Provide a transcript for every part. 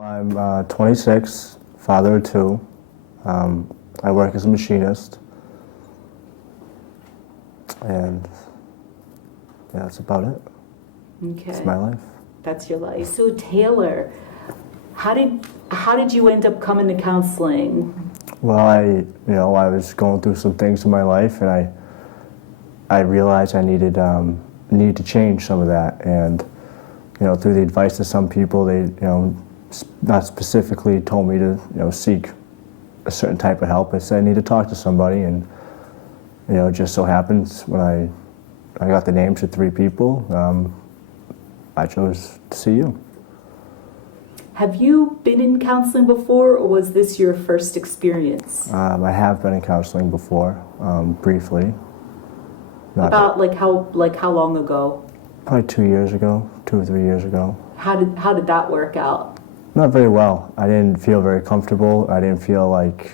I'm 26, father of two. I work as a machinist, and yeah, that's about it. Okay. It's my life. That's your life. So Taylor, how did you end up coming to counseling? Well, I was going through some things in my life, and I realized I needed to change some of that. And through the advice of some people, they not specifically told me to seek a certain type of help. I said I need to talk to somebody, and it just so happens when I got the names of three people, I chose to see you. Have you been in counseling before, or was this your first experience? I have been in counseling before, briefly. About how long ago? Probably 2 years ago, 2 or 3 years ago. How did that work out? Not very well. I didn't feel very comfortable. I didn't feel like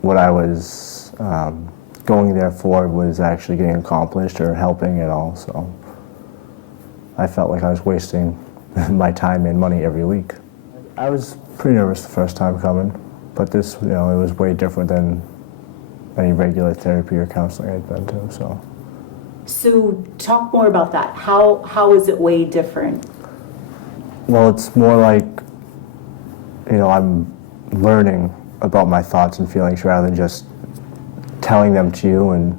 what I was going there for was actually getting accomplished or helping at all. So I felt like I was wasting my time and money every week. I was pretty nervous the first time coming, but this, it was way different than any regular therapy or counseling I'd been to. So talk more about that. How is it way different? Well, it's more like, I'm learning about my thoughts and feelings rather than just telling them to you and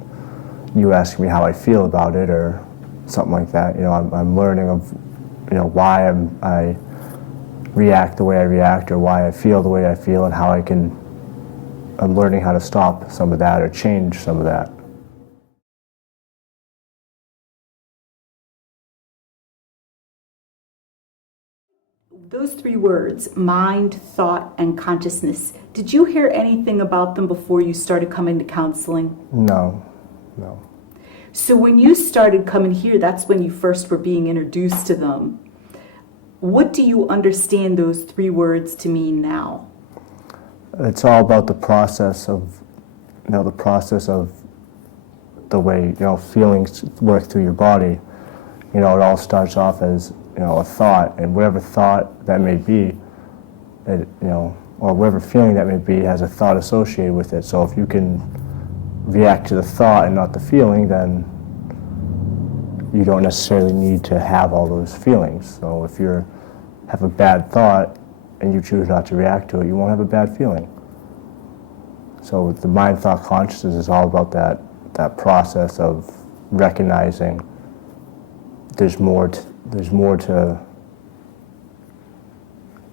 you asking me how I feel about it or something like that. I'm learning of, why I react the way I react or why I feel the way I feel and how I'm learning how to stop some of that or change some of that. Those three words, mind, thought, and consciousness, did you hear anything about them before you started coming to counseling? No. So when you started coming here, that's when you first were being introduced to them. What do you understand those three words to mean now? It's all about the process of, the way, feelings work through your body. It all starts off as, a thought, and whatever thought that may be, or whatever feeling that may be has a thought associated with it. So if you can react to the thought and not the feeling, then you don't necessarily need to have all those feelings. So if you have a bad thought and you choose not to react to it, you won't have a bad feeling. So the mind, thought, consciousness is all about that process of recognizing there's more to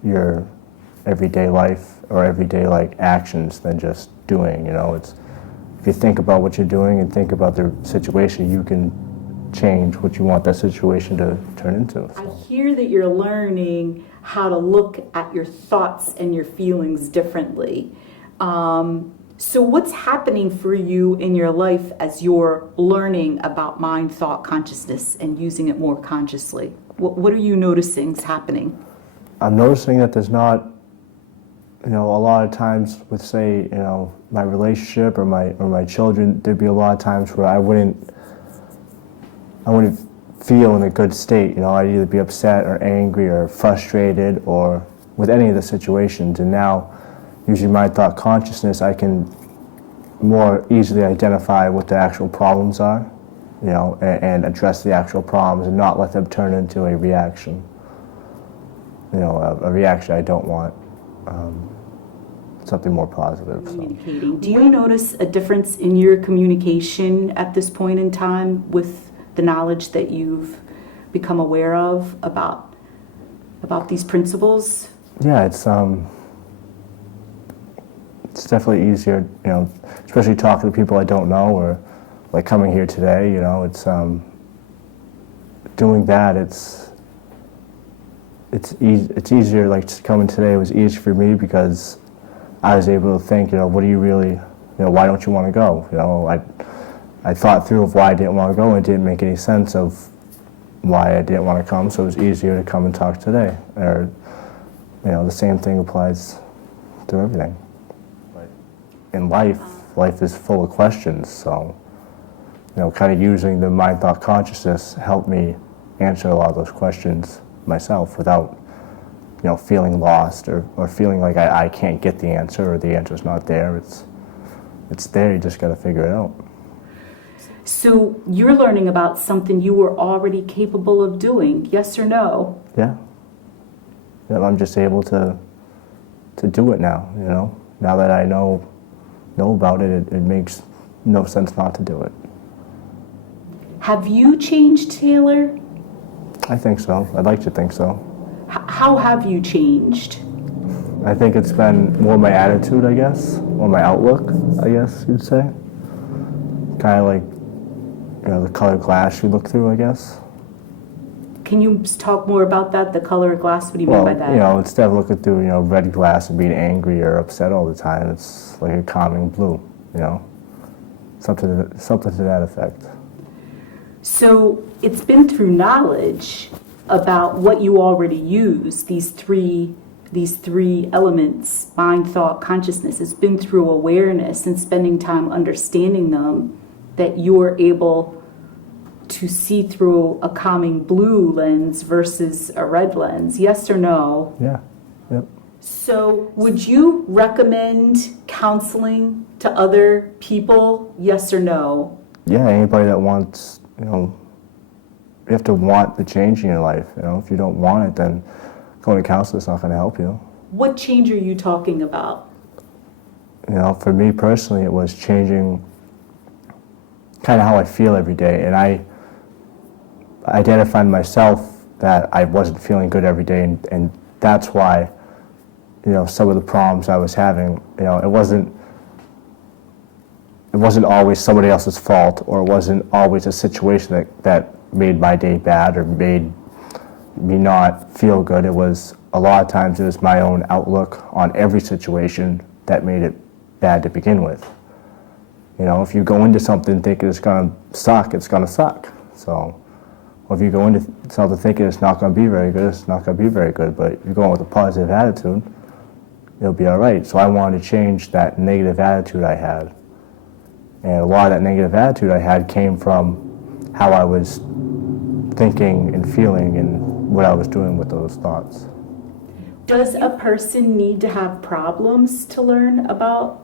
your everyday life or everyday actions than just doing. It's if you think about what you're doing and think about the situation, you can change what you want that situation to turn into. So. I hear that you're learning how to look at your thoughts and your feelings differently. So what's happening for you in your life as you're learning about mind, thought, consciousness and using it more consciously? What are you noticing is happening? I'm noticing that there's not, a lot of times with, say, my relationship or my children, there'd be a lot of times where I wouldn't feel in a good state. I'd either be upset or angry or frustrated or with any of the situations. And now, using my thought consciousness, I can more easily identify what the actual problems are, and address the actual problems and not let them turn into a reaction. A reaction I don't want. Something more positive. Communicating. Do you notice a difference in your communication at this point in time with the knowledge that you've become aware of about these principles? Yeah, it's definitely easier, especially talking to people I don't know or like coming here today, it's doing that, it's easier, like coming today was easy for me because I was able to think, what do you really, why don't you want to go? I thought through of why I didn't want to go and it didn't make any sense of why I didn't want to come, so it was easier to come and talk today. Or, the same thing applies to everything. In life is full of questions, so, kind of using the mind, thought, consciousness helped me answer a lot of those questions myself without feeling lost or feeling like I can't get the answer or the answer's not there. It's there, you just got to figure it out. So you're learning about something you were already capable of doing, yes or no? Yeah. I'm just able to do it now, Now that I know about it, it makes no sense not to do it. Have you changed, Taylor? I think so. I'd like to think so. How have you changed? I think it's been more my attitude, I guess, or my outlook, I guess you'd say. Kind of like, the colored glass you look through, I guess. Can you talk more about that, the color of glass? What do you mean by that? Instead of looking through, red glass and being angry or upset all the time, it's like a calming blue, something to that effect. So it's been through knowledge about what you already use, these three elements, mind, thought, consciousness. It's been through awareness and spending time understanding them that you're able to see through a calming blue lens versus a red lens, yes or no? Yeah, yep. So would you recommend counseling to other people, yes or no? Yeah, anybody that wants, you have to want the change in your life. If you don't want it, then going to counselor's not going to help you. What change are you talking about? For me personally, it was changing kind of how I feel every day, and I identified myself that I wasn't feeling good every day, and that's why, some of the problems I was having, it wasn't always somebody else's fault, or it wasn't always a situation that made my day bad or made me not feel good. It was a lot of times it was my own outlook on every situation that made it bad to begin with. If you go into something thinking it's going to suck, it's going to suck. So, or if you go into something thinking it's not going to be very good, it's not going to be very good. But if you're going with a positive attitude, it'll be all right. So I wanted to change that negative attitude I had. And a lot of that negative attitude I had came from how I was thinking and feeling and what I was doing with those thoughts. Does a person need to have problems to learn about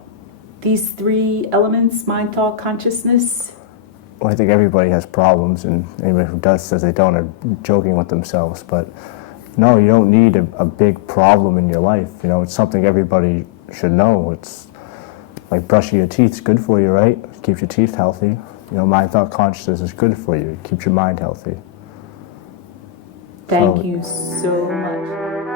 these three elements, mind, thought, consciousness? Well, I think everybody has problems, and anybody who does says they don't are joking with themselves. But no, you don't need a big problem in your life. It's something everybody should know. It's like brushing your teeth is good for you, right? It keeps your teeth healthy. Mind, thought, consciousness is good for you. It keeps your mind healthy. Thank you so much.